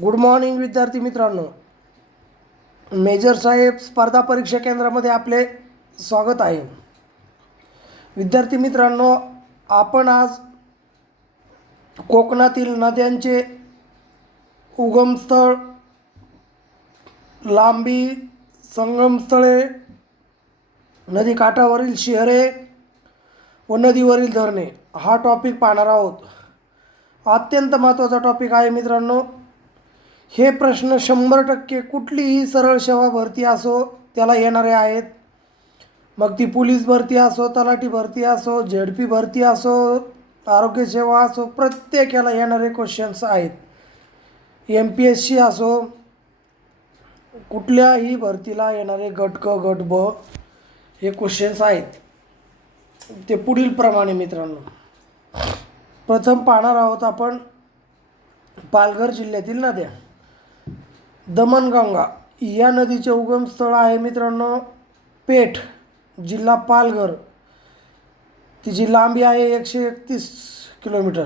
Good morning विद्यार्थी मित्रांनो. Major साहेब स्पर्धा परीक्षा केंद्रामध्ये आपले स्वागत आहे. विद्यार्थी मित्रांनो आपण आज कोकणातील नद्यांचे उगमस्थळ लांबी संगमस्थळे नदीकाठावरील शहरे व नदीवरील धरणे हा टॉपिक पाहणार आहोत. अत्यंत महत्त्वाचा टॉपिक आहे मित्रांनो. हे प्रश्न शंभर टक्के कुठलीही सरळ सेवा भरती असो त्याला येणारे आहेत. मग ती पोलीस भरती असो तलाठी भरती असो झेडपी भरती असो आरोग्य सेवा असो प्रत्येकाला येणारे क्वेश्चन्स आहेत. एम पी एस सी असो कुठल्याही भरतीला येणारे गट क गट ब हे क्वेश्चन्स आहेत. ते पुढील प्रमाणे मित्रांनो. प्रथम पाहणार आहोत आपण पालघर जिल्ह्यातील नद्या. दमणगंगा या नदीचे उगमस्थळ आहे मित्रांनो. पेठ जिल्हा पालघर. तिची लांबी आहे एकशे एकतीस किलोमीटर.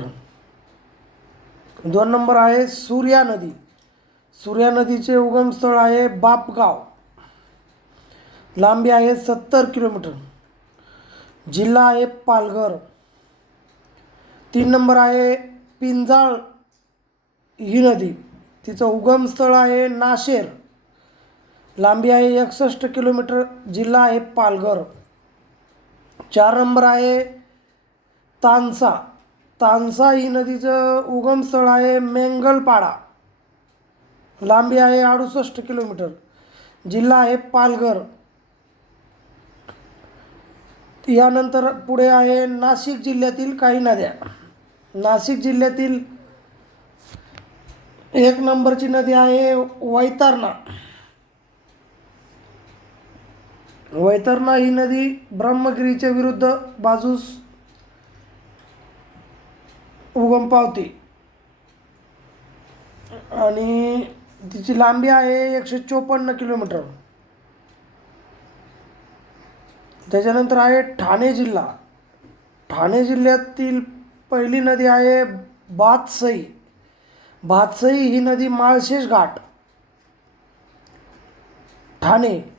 दोन नंबर आहे सूर्या नदी. सूर्या नदीचे उगमस्थळ आहे बापगाव. लांबी आहे सत्तर किलोमीटर. जिल्हा आहे पालघर. तीन नंबर आहे पिंजाळ ही नदी. तिचं उगमस्थळ आहे नाशेर. लांबी आहे एकसष्ट किलोमीटर जिल्हा आहे पालघर. चार नंबर आहे तानसा. तानसा ही नदीचं उगमस्थळ आहे मेंगलपाडा. लांबी आहे अडुसष्ट किलोमीटर जिल्हा आहे पालघर. यानंतर पुढे आहे नाशिक जिल्ह्यातील काही नद्या. नाशिक जिल्ह्यातील एक नंबरची नदी आहे वैतरणा. वैतरणा ही नदी ब्रह्मगिरीच्या विरुद्ध बाजूस उगम पावते आणि तिची लांबी आहे एकशे चोपन्न किलोमीटर. त्याच्यानंतर आहे ठाणे जिल्हा. ठाणे जिल्ह्यातील पहिली नदी आहे बादसई भातसई ही नदी माळशेज घाट. ठाणे.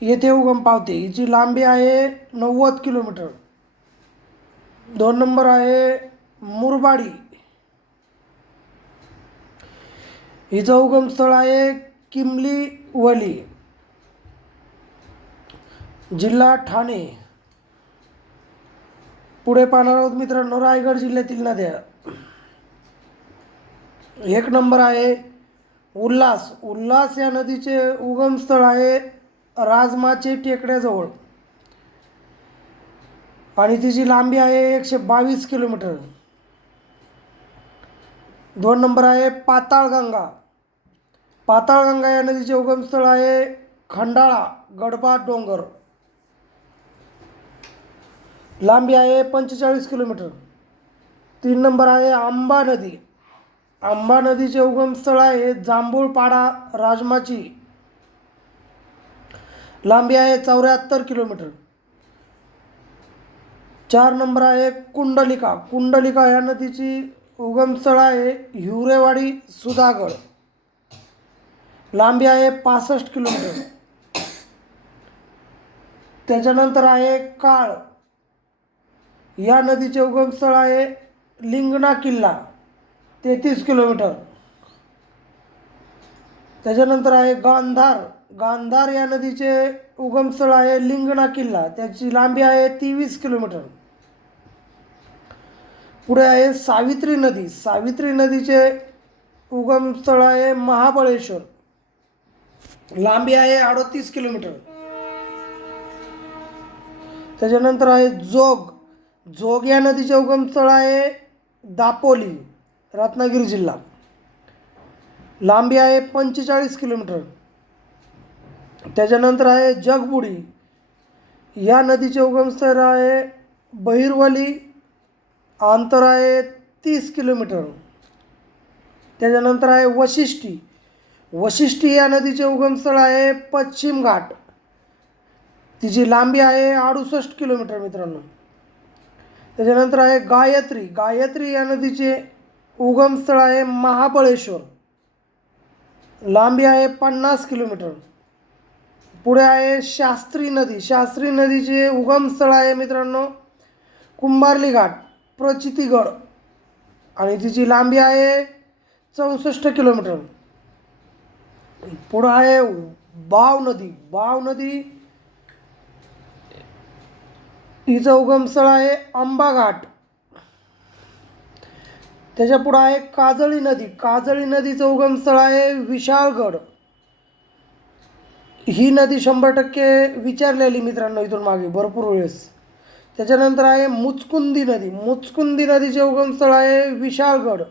येथे उगम पावते. हिची लांबी आहे नव्वद किलोमीटर. दोन नंबर आहे मुरबाडी. हिचं उगमस्थळ आहे किमली वली. जिल्हा ठाणे. पुढे पाहणार आहोत मित्रांनो रायगड जिल्ह्यातील नद्या. एक नंबर आहे. उल्हास. उल्हास या नदीचे उगमस्थळ आहे राजमाचे टेकड्याजवळ. आणि तिची लांबी आहे एकशे बावीस किलोमीटर. दोन नंबर आहे पाताळगंगा. पाताळगंगा या नदीचे उगमस्थळ आहे खंडाळा गडबा डोंगर. लांबी आहे पंचेचाळीस किलोमीटर. तीन नंबर आहे आंबा नदी. आंबा नदीचे उगमस्थळ आहे जांभूळपाडा राजमाची. लांबी आहे चौऱ्याहत्तर किलोमीटर. चार नंबर आहे कुंडलिका. कुंडलिका ह्या नदीची उगमस्थळ आहे हिवरेवाडी सुधागड. लांबी आहे पासष्ट किलोमीटर. त्याच्यानंतर आहे काळ. या नदीचे उगमस्थळ आहे लिंगणा किल्ला. तेहतीस किलोमीटर. त्याच्यानंतर आहे गांधार. गांधार या नदीचे उगमस्थळ आहे लिंगणा किल्ला. त्याची लांबी आहे तेवीस किलोमीटर. पुढे आहे सावित्री नदी. सावित्री नदीचे उगमस्थळ आहे महाबळेश्वर. लांबी आहे अडतीस किलोमीटर. त्याच्यानंतर आहे जोग. जोग या नदीचे उगमस्थळ आहे दापोली. रत्नागिरी जिल्हा. लांबी आहे पंचेचाळीस किलोमीटर. त्याच्यानंतर आहे जगबुडी. या नदीचे उगमस्थळ आहे बहिरवली. अंतर आहे तीस किलोमीटर. त्याच्यानंतर आहे वशिष्ठी. वशिष्ठी या नदीचे उगमस्थळ आहे पश्चिम घाट. तिची लांबी आहे अडुसष्ट किलोमीटर मित्रांनो. त्याच्यानंतर आहे गायत्री. गायत्री या नदीचे उगमस्थळ आहे महाबळेश्वर. लांबी आहे पन्नास किलोमीटर. पुढे आहे शास्त्री नदी. शास्त्री नदीचे उगमस्थळ आहे मित्रांनो कुंभारली घाट प्रचितीगड. आणि तिची लांबी आहे चौसष्ट किलोमीटर. पुढं आहे बाव नदी. बाव नदी हिचं उगमस्थळ आहे आंबा घाट त्याच्या पुढं आहे काजळी नदी. काजळी नदीचं उगमस्थळ आहे विशाळगड. ही नदी शंभर टक्के विचारलेली मित्रांनो इथून मागे भरपूर वेळेस. त्याच्यानंतर आहे मुचकुंदी नदी. मुचकुंदी नदीचे उगमस्थळ आहे विशाळगड.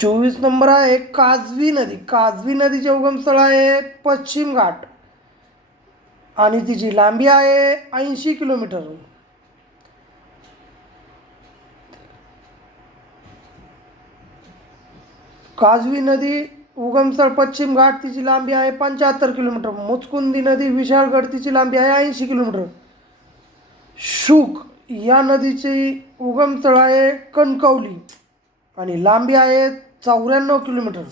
चोवीस नंबर आहे काजवी नदी. काजवी नदीचे उगमस्थळ आहे पश्चिम घाट. आणि तिची लांबी आहे ऐंशी किलोमीटर. काजवी नदी उगमस्थळ पश्चिम घाट तिची लांबी आहे पंच्याहत्तर किलोमीटर. मुचकुंदी नदी विशाळगड तिची लांबी आहे ऐंशी किलोमीटर. शुक या नदीची उगमस्थळ आहे कणकवली आणि लांबी आहे चौऱ्याण्णव किलोमीटर.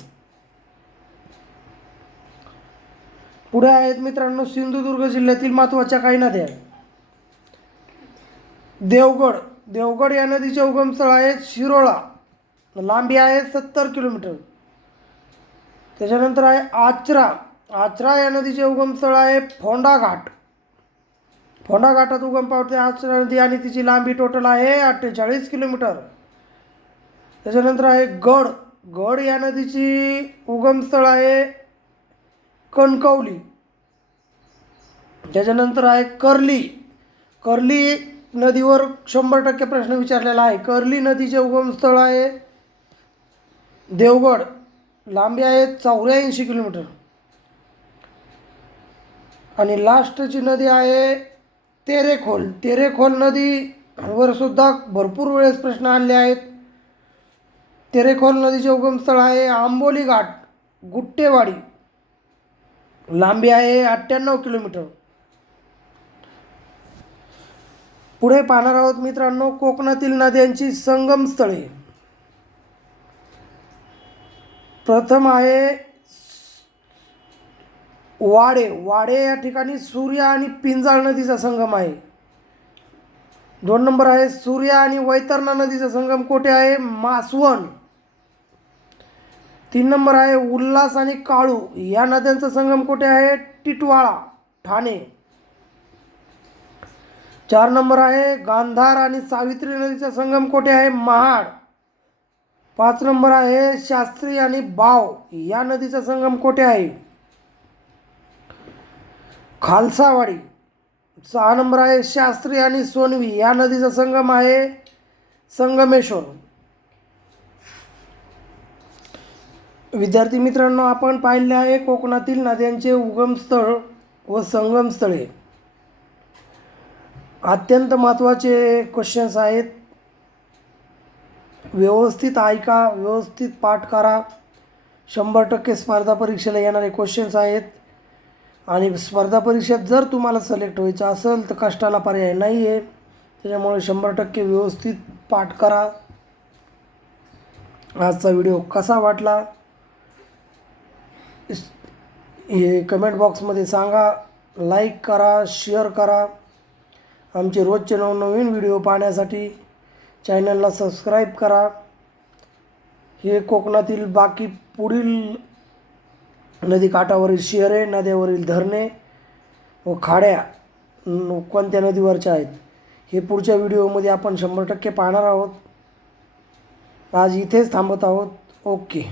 पुढे आहेत मित्रांनो सिंधुदुर्ग जिल्ह्यातील महत्त्वाच्या काही नद्या. देवगड देवगड या नदीचे उगमस्थळ आहे शिरोळा. लांबी आहे सत्तर किलोमीटर. त्याच्यानंतर आहे आचरा. आचरा या नदीचे उगमस्थळ आहे फोंडा घाट फोंडा घाटात उगम पावते आचरा नदी आणि तिची लांबी टोटल आहे अठ्ठेचाळीस किलोमीटर. त्याच्यानंतर आहे गड. गड या नदीची उगमस्थळ आहे कणकवली. त्याच्यानंतर आहे कर्ली. कर्ली नदीवर शंभर टक्के प्रश्न विचारलेला आहे. कर्ली नदीचे उगमस्थळ आहे देवगड लांबी आहे चौऱ्याऐंशी किलोमीटर. आणि लास्टची नदी आहे तेरेखोल. तेरेखोल नदीवर सुद्धा भरपूर वेळेस प्रश्न आणले आहेत. तेरेखोल नदीचे उगमस्थळ आहे आंबोली घाट गुट्टेवाडी. लांबी आहे अठ्ठ्याण्णव किलोमीटर. पुढे पाहणार आहोत मित्रांनो कोकणातील नद्यांची संगमस्थळे. प्रथम आहे वाडे. वाडे या ठिकाणी सूर्या आणि पिंजाळ नदीचा संगम आहे. दोन नंबर आहे सूर्या आणि वैतरणा नदीचा संगम कोठे आहे? मासवण. तीन नंबर आहे उल्हास आणि काळू या नद्यांचा संगम कुठे आहे? टिटवाळा ठाणे. चार नंबर आहे गांधार आणि सावित्री नदीचा संगम कोठे आहे? महाड. पाच नंबर आहे शास्त्री आणि बाव. या नदीचा संगम कोठे आहे? खालसावाडी. सहा नंबर आहे शास्त्री आणि सोनवी. या नदीचा संगम आहे संगमेश्वर. विद्यार्थी मित्रांनो आपण पाहिले आहे कोकणातील नद्यांचे उगमस्थळ व संगमस्थळे अत्यंत महत्त्वाचे क्वेश्चन्स आहेत. व्यवस्थित ऐका व्यवस्थित पाठ करा. शंभर टक्के स्पर्धा परीक्षेला येणारे क्वेश्चन्स आहेत. आणि स्पर्धा परीक्षेत जर तुम्हाला सिलेक्ट व्हायचं असेल तर कष्टाला पर्याय नाही आहे त्याच्यामुळे शंभर टक्के व्यवस्थित पाठ करा. आजचा व्हिडिओ कसा वाटला? हे कमेंट बॉक्समध्ये सांगा. लाईक करा शेअर करा. आमचे रोजचे नवनवीन व्हिडिओ पाहण्यासाठी चॅनलला सबस्क्राईब करा. हे कोकणातील बाकी पुढील नदीकाठावरील शहरे नद्यावरील धरणे व खाड्या कोणत्या नदीवरच्या आहेत हे पुढच्या व्हिडिओमध्ये आपण शंभर टक्के पाहणार आहोत. आज इथेच थांबत आहोत. ओके.